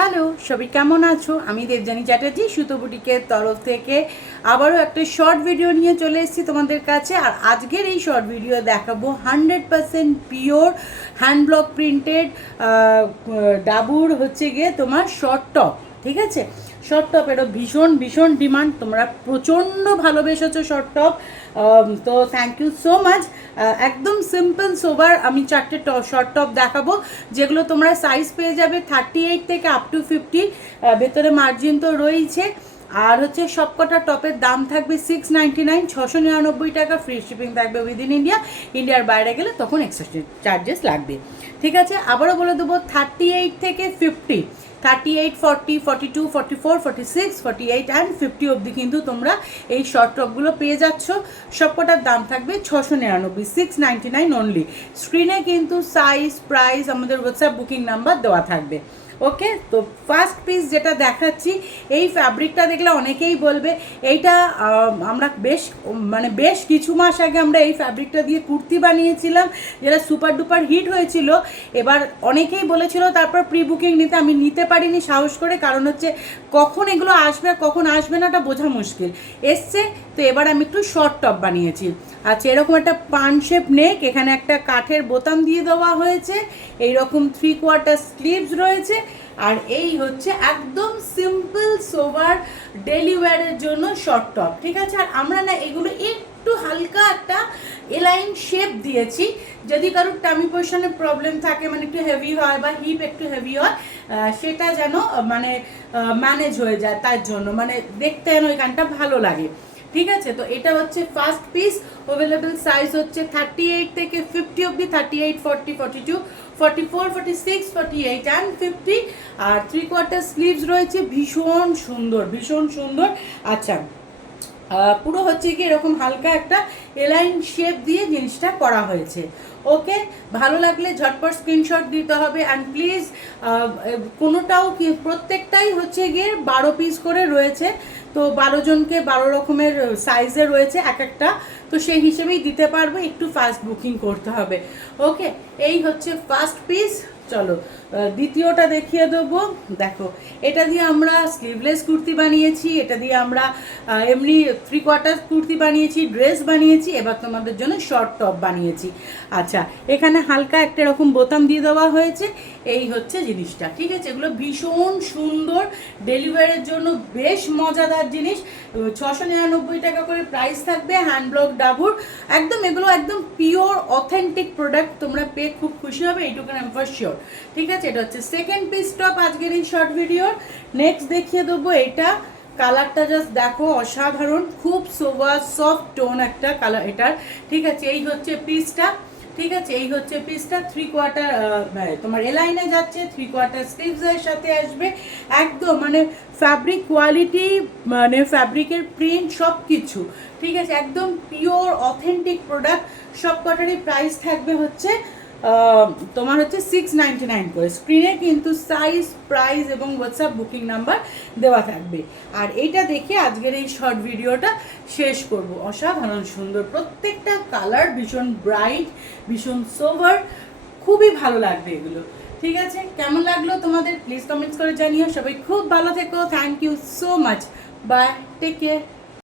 Hello, সবাই কেমন আছো? আমি দেবযানী চ্যাটার্জি সুতো বুটিকের তরফ থেকে আবারও একটা শর্ট ভিডিও নিয়ে চলে এসেছি তোমাদের কাছে। আর আজকের এই শর্ট ভিডিও দেখাবো 100% pure hand block printed Dabur হচ্ছে গিয়ে তোমার শর্ট টপ। ঠিক আছে, শর্ট টপেরও ভীষণ ভীষণ ডিমান্ড, তোমরা প্রচণ্ড ভালোবেসেছো শর্ট টপ। তো থ্যাংক ইউ সো মাচ। একদম সিম্পল সোবার আমি চারটে শর্ট টপ দেখাবো, যেগুলো তোমরা সাইজ পেয়ে যাবে 38 থেকে আপ টু 50। ভেতরে মার্জিন তো রয়েছে। আর হচ্ছে সবকটা টপের দাম থাকবে 699, 699 টাকা। ফ্রি শিপিং থাকবে উইদিন ইন্ডিয়া। ইন্ডিয়ার বাইরে গেলে তখন এক্সট্রা চার্জেস লাগবে। ঠিক আছে, আবারও বলে দেবো 38 থেকে 50, 38, 40, 42, 44, 46, 48 অ্যান্ড 50 অবধি কিন্তু তোমরা এই শর্ট টপগুলো পেয়ে যাচ্ছ। সবকটার দাম থাকবে 699, 699 অনলি। স্ক্রিনে কিন্তু সাইজ, প্রাইস, আমাদের হোয়াটসঅ্যাপ বুকিং নাম্বার দেওয়া থাকবে। ওকে, তো ফার্স্ট পিস যেটা দেখাচ্ছি, এই ফ্যাব্রিকটা দেখলে অনেকেই বলবে এইটা আমরা বেশ কিছু মাস আগে আমরা এই ফ্যাব্রিকটা দিয়ে কুর্তি বানিয়েছিলাম, যেটা সুপার ডুপার হিট হয়েছিল। এবার অনেকেই বলেছিল, তারপর প্রি বুকিং নিতে আমি নিতে পারিনি সাহস করে, কারণ হচ্ছে কখন এগুলো আসবে আর কখন আসবে না এটা বোঝা মুশকিল। এসছে, তো এবার আমি একটু শর্ট টপ বানিয়েছি। আচ্ছা, এরকম একটা পান শেপ নেক, এখানে একটা কাঠের বোতাম দিয়ে দেওয়া হয়েছে, এইরকম 3/4 স্লিভস রয়েছে। আর এই হচ্ছে একদম সিম্পল সোবার ডেলি ওয়্যারের জন্য শর্ট টপ। ঠিক আছে, আর আমরা না এগুলো একটু হালকা একটা এলাইন শেপ দিয়েছি, যদি কারোর টামি পজিশনের প্রবলেম থাকে, মানে একটু হেভি হয় বা হিপ একটু হেভি হয়, সেটা যেন ম্যানেজ হয়ে যায়, তার জন্য দেখতে যেন এখানটা ভালো লাগে। ঠিক আছে, তো এটা হচ্ছে ফার্স্ট পিস। অ্যাভেলেবেল সাইজ হচ্ছে 38 থেকে 50 অবধি, 38, 40, 42, 44, 46, 48 অ্যান্ড 50। আর 3/4 স্লিভস রয়েছে, ভীষণ সুন্দর ভীষণ সুন্দর। আচ্ছা, পুরো হচ্ছে কি এরকম হালকা একটা এলাইন শেপ দিয়ে জিনিসটা করা হয়েছে। ওকে, ভালো লাগলে ঝটপট স্ক্রিনশট দিতে হবে। অ্যান্ড প্লিজ কোনোটাও কি প্রত্যেকটাই হচ্ছে গিয়ে 12 পিস করে রয়েছে, তো 12 জনকে 12 রকমের সাইজে রয়েছে এক একটা, তো সেই হিসেবেই দিতে পারবে, একটু ফাস্ট বুকিং করতে হবে। ওকে, এই হচ্ছে ফার্স্ট পিস। চলো দ্বিতীয়টা দেখিয়ে দেবো। দেখো, এটা দিয়ে আমরা স্লিভলেস কুর্তি বানিয়েছি, এটা দিয়ে আমরা এমনি 3/4 কুর্তি বানিয়েছি, ড্রেস বানিয়েছি, এবার তোমাদের জন্য শর্ট টপ বানিয়েছি। আচ্ছা, এখানে হালকা একটা এরকম বোতাম দিয়ে দেওয়া হয়েছে, এই হচ্ছে জিনিসটা। ঠিক আছে, এগুলো ভীষণ সুন্দর, ডেলিভারির জন্য বেশ মজাদার জিনিস। 699 টাকা করে প্রাইস থাকবে, হ্যান্ড ব্লক ডাবুর। একদম এগুলো একদম পিওর অথেন্টিক প্রোডাক্ট, তোমরা পেয়ে খুব খুশি হবে, এইটুকু আমি ফর শিওর। ঠিক আছে, এটা হচ্ছে সেকেন্ড পিস টপ আজকের এই শর্ট ভিডিওর। নেক্সট দেখিয়ে দেবো এটা। কালারটা জাস্ট দেখো, অসাধারণ, খুব সোভার সফট টোন একটা কালার এটার। ঠিক আছে, এই হচ্ছে পিসটা। ঠিক আছে, এই হচ্ছে পিসটা। 3/4 তোমার এলাইনে যাচ্ছে, 3/4 স্লিভসের সাথে আসবে। একদম ফ্যাব্রিক কোয়ালিটি, ফ্যাব্রিকের প্রিন্ট সব কিছু ঠিক আছে, একদম পিওর অথেন্টিক প্রোডাক্ট। সব কটারই প্রাইস থাকবে হচ্ছে তোমার হচ্ছে 699 করে। স্ক্রিনে কিন্তু সাইজ, প্রাইস এবং হোয়াটসঅ্যাপ বুকিং নাম্বার দেওয়া থাকবে। আর এইটা দেখে আজকের এই শর্ট ভিডিওটা শেষ করব। অসাধারণ সুন্দর, প্রত্যেকটা কালার ভীষণ ব্রাইট, ভীষণ সোভার, খুবই ভালো লাগবে এগুলো। ঠিক আছে, কেমন লাগলো তোমাদের প্লিজ কমেন্টস করে জানিও। সবাই খুব ভালো থেকো, thank you so much, bye, take care.